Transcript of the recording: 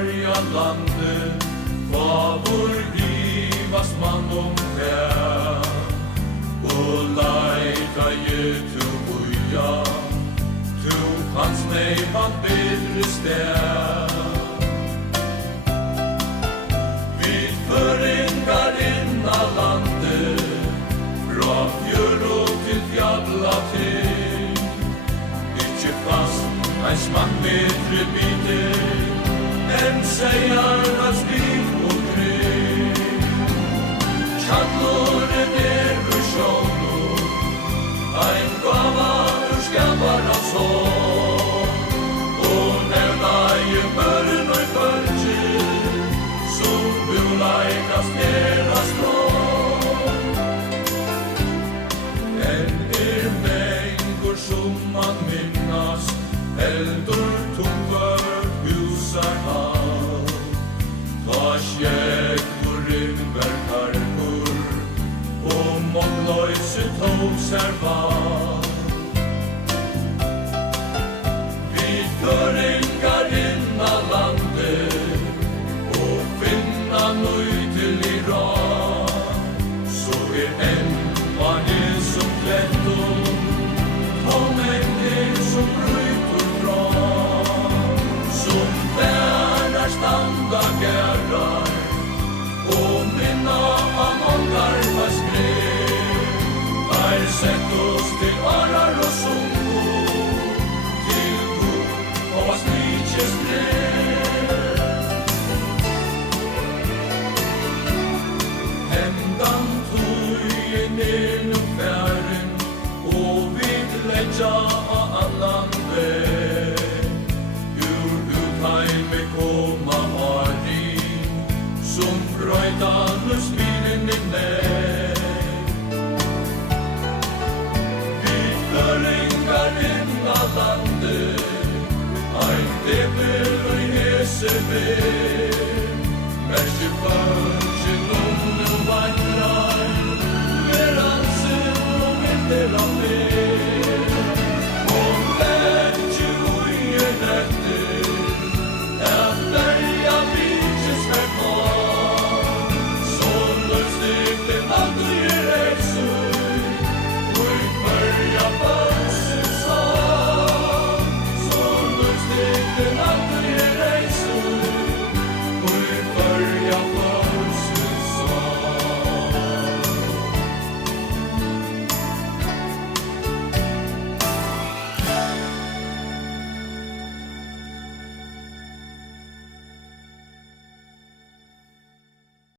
førja landet, favor givas man her. Og leita tu uja, tu hans nei man bedre sted. Vi føringar inna landet, fra fjør til fjalla til. Ikkje fast, eins mann bedre biter, enn seier hans liv og krig. Kjallåren sjånor, ein gava ur skaparnas hånd. Og nevna i børn og i følger, som buleikast deras råd. En mengor som man minnas, eldur tungvart husar hand. Ta skjekkorin verkarkur, og målløyse tog sær vann. Vi føringar inna landet, og finna nøy til Iran. Så enn man som kletton, tom enn som bryter fra. Som värnar standa gärrar, og minna av mångar var skrev. Har sett oss til arar og sungo, til god og snikje skrev. Hendan tog i ned færen, og vid ledja av annan vei. Ur utheime koma har de, som brøyda